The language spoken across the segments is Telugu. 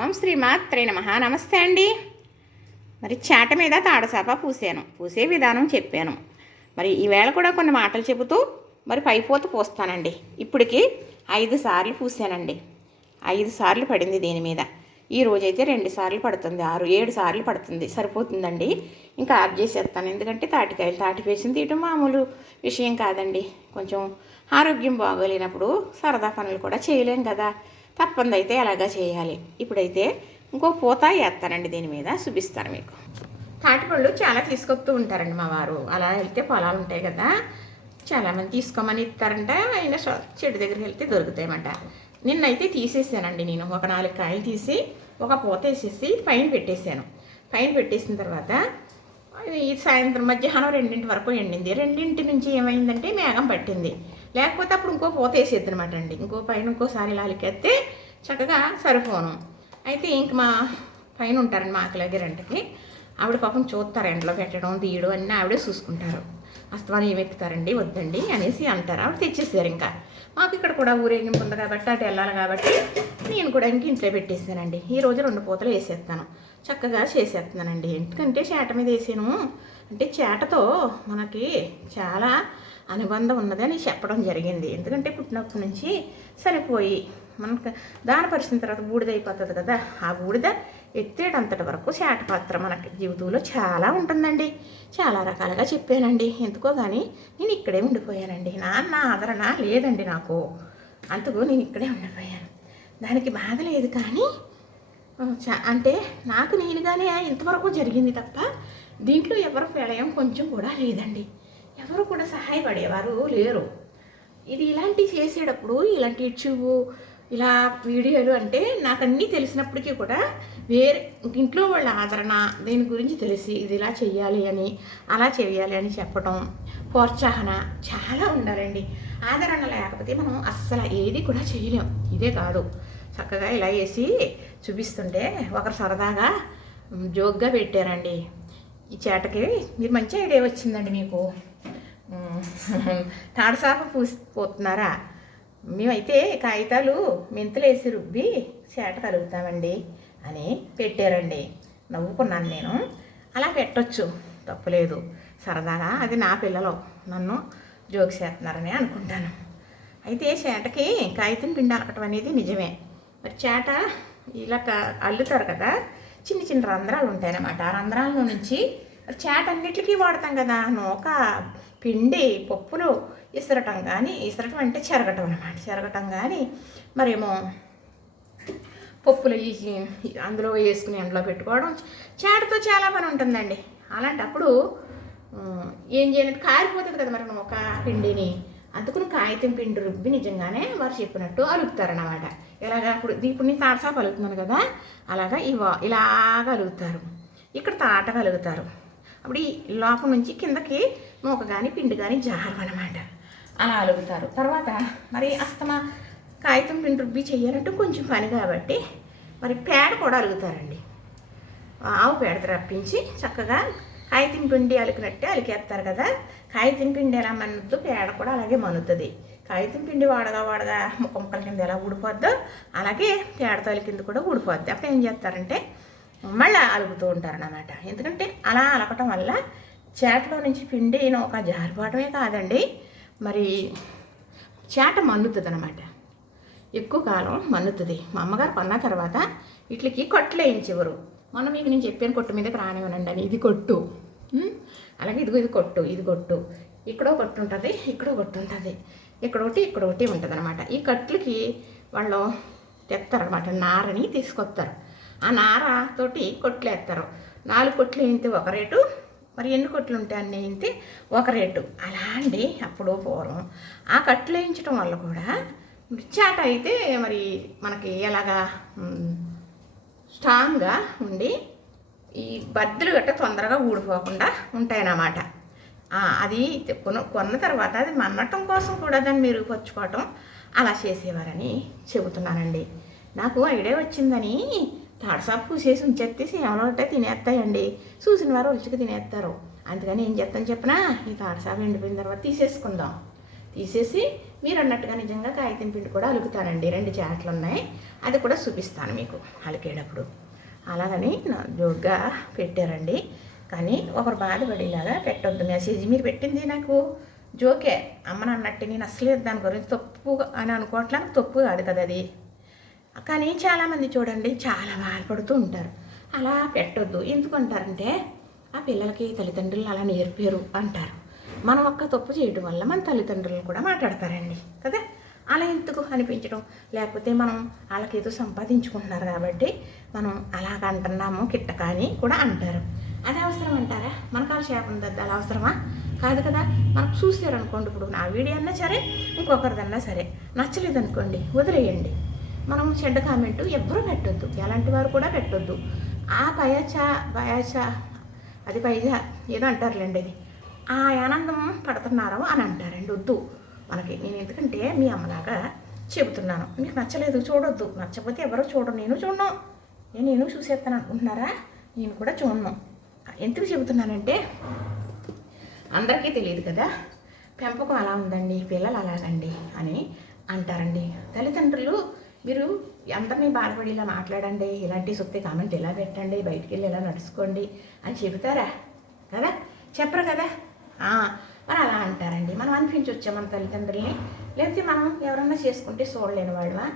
ఓం శ్రీ మాత్రే నమ. నమస్తే అండి. మరి చాట మీద తాడసాప పూసాను. పూసే విధానం చెప్పాను. మరి ఈవేళ కూడా కొన్ని మాటలు చెబుతూ మరి పైపోత పూస్తానండి. ఇప్పటికి ఐదు సార్లు పూసానండి. ఐదు సార్లు పడింది దీని మీద. ఈ రోజైతే రెండు సార్లు పడుతుంది. ఆరు ఏడు సార్లు పడుతుంది. సరిపోతుందండి. ఇంకా ఆఫ్ చేసేస్తాను. ఎందుకంటే తాటికాయలు తాటి వేసిన తీయటం మామూలు విషయం కాదండి. కొంచెం ఆరోగ్యం బాగోలేనప్పుడు సరదా పనులు కూడా చేయలేం కదా. తప్పందైతే అలాగా చేయాలి. ఇప్పుడైతే ఇంకో పూత వేస్తానండి దీని మీద చూపిస్తాను మీకు. తాటిపళ్ళు చాలా తీసుకొస్తూ ఉంటారండి మా వారు. అలా వెళ్తే పొలాలు ఉంటాయి కదా చాలామంది తీసుకోమని ఇస్తారంట ఆయన చెట్టు దగ్గరికి వెళ్తే దొరుకుతాయన్నమాట. నిన్నైతే తీసేసానండి నేను ఒక నాలుగు కాయలు తీసి ఒక పూత వేసేసి పైన పెట్టేశాను. పైన పెట్టేసిన తర్వాత ఈ సాయంత్రం మధ్యాహ్నం రెండింటి వరకు ఎండింది. రెండింటి నుంచి ఏమైందంటే మేఘం పట్టింది. లేకపోతే అప్పుడు ఇంకో పూత వేసేది అనమాట అండి. ఇంకో పైన ఇంకోసారి లాలికెత్తే చక్కగా సరిపోను. అయితే ఇంక మా పైన ఉంటారండి మా అక్కలకి రెంటకి ఆవిడ పాపం చూస్తారు ఎండలో పెట్టడం తీయడం అన్నీ ఆవిడే చూసుకుంటారు. అస్తమానం ఏమెక్కుతారండి వద్దండి అనేసి అంటారు. ఆవిడ తెచ్చేసారు ఇంకా. మాకు ఇక్కడ కూడా ఊరేగింపు ఉంది కాబట్టి అటు వెళ్ళాలి కాబట్టి నేను కూడా ఇంక ఇంట్లో పెట్టేసానండి ఈ రోజు రెండు పూతలు వేసేస్తాను. చక్కగా చేసేస్తున్నానండి. ఎందుకంటే చేట మీద వేసాను. అంటే చేటతో మనకి చాలా అనుబంధం ఉన్నదని చెప్పడం జరిగింది. ఎందుకంటే పుట్టినప్పటి నుంచి సరిపోయి మనకు దాని పరిచిన తర్వాత బూడిద అయిపోతుంది కదా ఆ బూడిద ఎత్తేటంతటి వరకు చేట పాత్ర మనకి జీవితంలో చాలా ఉంటుందండి. చాలా రకాలుగా చెప్పానండి. ఎందుకో కానీ నేను ఇక్కడే ఉండిపోయానండి. నాన్న ఆదరణ లేదండి నాకు. అందుకు నేను ఇక్కడే ఉండిపోయాను. దానికి బాధ లేదు కానీ అంటే నాకు నేనుగానే ఇంతవరకు జరిగింది తప్ప దీంట్లో ఎవరు ప్రళయం కొంచెం కూడా లేదండి. ఎవరు కూడా సహాయపడేవారు లేరు. ఇది ఇలాంటివి చేసేటప్పుడు ఇలాంటి యూట్యూబ్ ఇలా వీడియోలు అంటే నాకు అన్నీ తెలిసినప్పటికీ కూడా వేరే ఇంట్లో వాళ్ళ ఆదరణ దీని గురించి తెలిసి ఇది ఇలా చెయ్యాలి అని అలా చేయాలి అని చెప్పడం ప్రోత్సాహన చాలా ఉండాలండి. ఆదరణ లేకపోతే మనం అస్సలు ఏది కూడా చేయలేం ఇదే కాదు. చక్కగా ఇలా వేసి చూపిస్తుంటే ఒకరు సరదాగా జోక్గా పెట్టారండి. ఈ చేటకి మీరు మంచి ఐడియా వచ్చిందండి మీకు. తాడసాప పూసి పోతున్నారా మేమైతే కాగితాలు మెంతులు వేసి రుబ్బి చేట కలుగుతామండి అని పెట్టారండి. నవ్వుకున్నాను నేను. అలా పెట్టొచ్చు. తప్పులేదు సరదాగా అది నా పిల్లలు. నన్ను జోక్ చేస్తున్నారని అనుకుంటాను. అయితే చేటకి కాగితం పిండి అలకటం అనేది నిజమే. మరి చేట ఇలా అల్లుతారు కదా? చిన్న చిన్న రంధ్రాలు ఉంటాయన్నమాట. ఆ రంధ్రాల నుంచి చేట అన్నిటికీ వాడతాం కదా నూక పిండి పప్పులు ఇసరటం కానీ ఇసరటం అంటే చెరగటం అనమాట చెరగటం కానీ మరేమో పప్పులు ఈ అందులో వేసుకుని ఎండలో పెట్టుకోవడం చేటతో చాలా పని ఉంటుందండి. అలాంటప్పుడు ఏం చేయాలంటే కారిపోతుంది కదా మరి ఒక పిండిని. అందుకుని కాగితం పిండి రుబ్బి నిజంగానే వారు చెప్పినట్టు అలుగుతారన్నమాట. ఇలాగా ఇప్పుడు ఇప్పుడు నేను తాటసాపు అలుగుతున్నాను కదా అలాగా ఇవా ఇలాగ అలుగుతారు. ఇక్కడ తాట కలుగుతారు అప్పుడు ఈ లోపల నుంచి కిందకి మూక కానీ పిండి కానీ జారం అనమాట అలా అలుగుతారు. తర్వాత మరి అస్తమా కాగితం పిండి రుబ్బి చేయాలంటే కొంచెం పని కాబట్టి మరి పేడ కూడా అలుగుతారండి. ఆవు పేడ రప్పించి చక్కగా కాగితం పిండి అలికినట్టే అలికేస్తారు కదా. కాగితం పిండి ఎలా మన్నుద్దు పేడ కూడా అలాగే మన్నుతుంది. కాగితం పిండి వాడగా వాడగా ముక్క ముక్కల కింద ఎలా ఊడిపోద్దో అలాగే పేడ తొలి కింద కూడా ఊడిపోద్ది. అప్పుడు ఏం చేస్తారంటే మళ్ళీ అలుగుతూ ఉంటారన్నమాట. ఎందుకంటే అలా అలకటం వల్ల చేటలో నుంచి పిండి ఒక జారిపోవటమే కాదండి. మరి చేట మన్నుతుంది అనమాట ఎక్కువ కాలం మన్నుతుంది. మా అమ్మగారు కొన్న తర్వాత ఇట్లకి కొట్లు వేయించేవారు మొన్న మీకు నేను చెప్పాను కొట్టు మీదకి రానివ్వనండి అని. ఇది కొట్టు. అలాగే ఇదిగో ఇది కొట్టు ఇది కొట్టు. ఇక్కడో కొట్టు ఉంటుంది ఇక్కడో కొట్టు ఉంటుంది. ఇక్కడ ఒకటి ఇక్కడ ఒకటి ఉంటుంది అనమాట ఈ కట్లకి వాళ్ళు తెస్తారనమాట నారని తీసుకొస్తారు ఆ నార తోటి కొట్లేస్తారు. నాలుగు కొట్లు వేయితే ఒక రేటు. మరి ఎన్ని కొట్లు ఉంటాయి అన్ని వేయితే ఒక రేటు. అలా అండి అప్పుడు పూర్వం. ఆ కట్లు వేయించడం వల్ల కూడా చాట అయితే మరి మనకి ఎలాగా స్ట్రాంగ్గా ఉండి ఈ బద్దలు గట్ట తొందరగా ఊడిపోకుండా ఉంటాయన్నమాట. అది కొను కొన్న తర్వాత అది మన్నటం కోసం కూడా దాన్ని మెరుగుపరుచుకోవటం అలా చేసేవారని చెబుతున్నానండి. నాకు ఐడియా వచ్చిందని తాడసాపు పూసేసి ఉంచేసి ఏమైనా ఉంటే తినేస్తాయండి. చూసిన వారు రుచికి తినేస్తారు. అందుకని ఏం చేస్తాను చెప్పనా? ఈ తాడసాపు ఎండిపోయిన తర్వాత తీసేసుకుందాం. తీసేసి మీరు అన్నట్టుగా నిజంగా కాగితం పిండి కూడా అలుకుతానండి. రెండు చాట్లు ఉన్నాయి. అది కూడా చూపిస్తాను మీకు అలికేటప్పుడు. అలాగని జోగ్గా పెట్టారండి. కానీ ఒకరు బాధపడేలాగా పెట్టొద్దు. మెసేజ్ మీరు పెట్టింది నాకు జోకే. అమ్మని అన్నట్టు నేను అసలే దాని గురించి తప్పు అని అనుకోవట్లేదు తప్పు కాదు కదా అది. కానీ చాలామంది చూడండి చాలా బాధపడుతూ ఉంటారు. అలా పెట్టొద్దు. ఎందుకంటారంటే ఆ పిల్లలకి తల్లిదండ్రులు అలా నేర్పారు అంటారు. మనం ఒక్క తప్పు చేయడం వల్ల మన తల్లిదండ్రులను కూడా మాట్లాడతారండి కదా? అలా ఎందుకు అనిపించడం? లేకపోతే మనం వాళ్ళకి ఏదో సంపాదించుకుంటున్నారు కాబట్టి మనం అలాగ అంటున్నాము కిట్ట కానీ కూడా అంటారు. అది అవసరం అంటారా? మనకు ఆ చేప ఉంది అవసరమా? కాదు కదా? మనకు చూసారు అనుకోండి ఇప్పుడు నా వీడియో అన్నా సరే ఇంకొకరిదన్నా సరే నచ్చలేదు అనుకోండి వదిలేయండి. మనం చెడ్డ కామెంట్ ఎవ్వరూ పెట్టొద్దు. ఎలాంటి వారు కూడా పెట్టొద్దు. ఆ పయాచ పయాచ అది పైజా ఏదో అంటారులేండి. అది ఆ ఆనందం పడుతున్నారో అని అంటారండి. వద్దు. మనకి నేను ఎందుకంటే మీ అమ్మలాగా చెబుతున్నాను. మీకు నచ్చలేదు చూడొద్దు. నచ్చకపోతే ఎవరో చూడరు. నేను చూడను. నేను నేను చూసేస్తాను అనుకుంటున్నారా? నేను కూడా చూడను. ఎందుకు చెబుతున్నానంటే అందరికీ తెలియదు కదా. పెంపకం అలా ఉందండి పిల్లలు అలాగండి అని అంటారండి. తల్లిదండ్రులు మీరు అందరినీ బాధపడి ఇలా మాట్లాడండి ఇలాంటి సొత్తే కామెంట్ ఇలా పెట్టండి బయటికి వెళ్ళి ఇలా నడుచుకోండి అని చెబుతారా? కదా? చెప్పరు కదా? మరి అలా అంటారండి. మనం అనిపించవచ్చా మన తల్లిదండ్రుల్ని? లేకపోతే మనం ఎవరన్నా చేసుకుంటే చూడలేని వాళ్ళమా?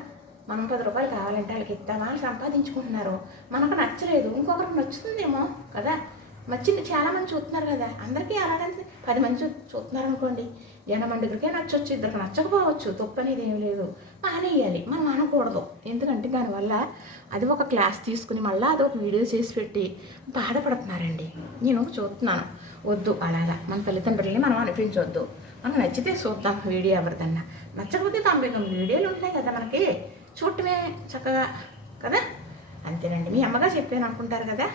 మనం పది రూపాయలు కావాలంటే వాళ్ళకి ఇస్తామా? సంపాదించుకుంటున్నారు. మనకు నచ్చలేదు. ఇంకొకరికి నచ్చుతుందేమో కదా? నచ్చింది చాలా మంది చూస్తున్నారు కదా? అందరికీ అలాగే పది మంది చూ- చూస్తున్నారు అనుకోండి జనం దగ్గరికే నచ్చొచ్చు ఇద్దరికి నచ్చకపోవచ్చు తప్పు అనేది ఏం లేదు. మానేయాలి మనం అనకూడదు. ఎందుకంటే దానివల్ల అది ఒక క్లాస్ తీసుకుని మళ్ళీ అది ఒక వీడియో చేసి పెట్టి బాధపడుతున్నారండి. నేను చూస్తున్నాను. వద్దు అలాగా. మన తల్లిదండ్రులని మనం అనిపించవద్దు మనం నచ్చితే చూద్దాం వీడియో ఎవరిదన్నా. నచ్చకపోతే తొంభై తొమ్మిది వీడియోలు ఉంటాయి కదా మనకి. చూడటమే చక్కగా కదా? అంతేనండి. మీ అమ్మగా చెప్పాను అనుకుంటారు కదా?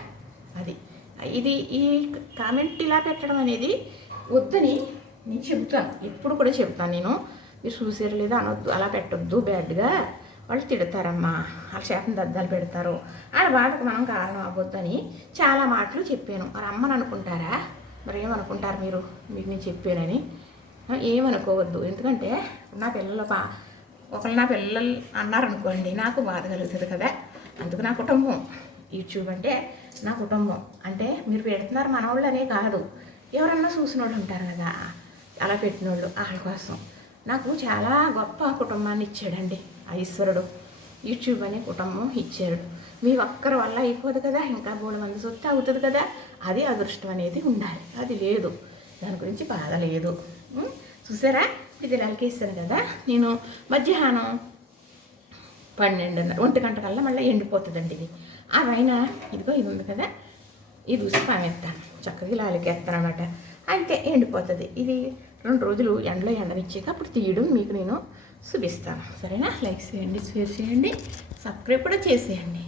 అది. ఇది ఈ కామెంట్ ఇలా పెట్టడం అనేది వద్దని నేను చెబుతాను. ఎప్పుడు కూడా చెబుతాను నేను. మీరు చూసారు లేదా అనొద్దు అలా పెట్టొద్దు బ్యాడ్గా. వాళ్ళు తిడతారమ్మా. వాళ్ళ శాపం దద్దాలు పెడతారు. వాళ్ళ బాధకు మనం కారణం అవ్వద్దని చాలా మాటలు చెప్పాను. మరి అమ్మని అనుకుంటారా? మరి ఏమనుకుంటారు మీరు? మీకు నేను చెప్పానని. ఏమనుకోవద్దు. ఎందుకంటే నా పిల్లల బా ఒకళ్ళు నా పిల్లలు అన్నారనుకోండి నాకు బాధ కలుగుతుంది కదా. అందుకు నా కుటుంబం. యూట్యూబ్ అంటే నా కుటుంబం. అంటే మీరు పెడుతున్నారు మనవాళ్ళు అనే కాదు. ఎవరన్నా చూసిన వాళ్ళు ఉంటారు కదా. అలా పెట్టినోళ్ళు వాళ్ళ కోసం. నాకు చాలా గొప్ప కుటుంబాన్ని ఇచ్చాడండి ఆ ఈశ్వరుడు. యూట్యూబ్ అనే కుటుంబం ఇచ్చాడు. మీ ఒక్కరి వల్ల అయిపోదు కదా ఇంకా మూడు మంది సొత్తు అవుతుంది కదా అది అదృష్టం అనేది ఉండాలి. అది లేదు. దాని గురించి బాధ లేదు. చూసారా? ఇది నలికేస్తాను కదా నేను మధ్యాహ్నం పన్నెండున్నర ఒంటి గంట కల్లా మళ్ళీ ఎండిపోతుందండి ఇది. ఆ పైన ఇదిగో ఇది ఉంది కదా ఇది చూసి పామేస్తాను చక్కగా ఇలా అలికేస్తాను అనమాట అంతే ఎండిపోతుంది. ఇది రెండు రోజులు ఎండలో ఎండనిచ్చాక అప్పుడు తీయడం మీకు నేను చూపిస్తాను. సరేనా? లైక్ చేయండి షేర్ చేయండి సబ్స్క్రైబ్ కూడా చేసేయండి.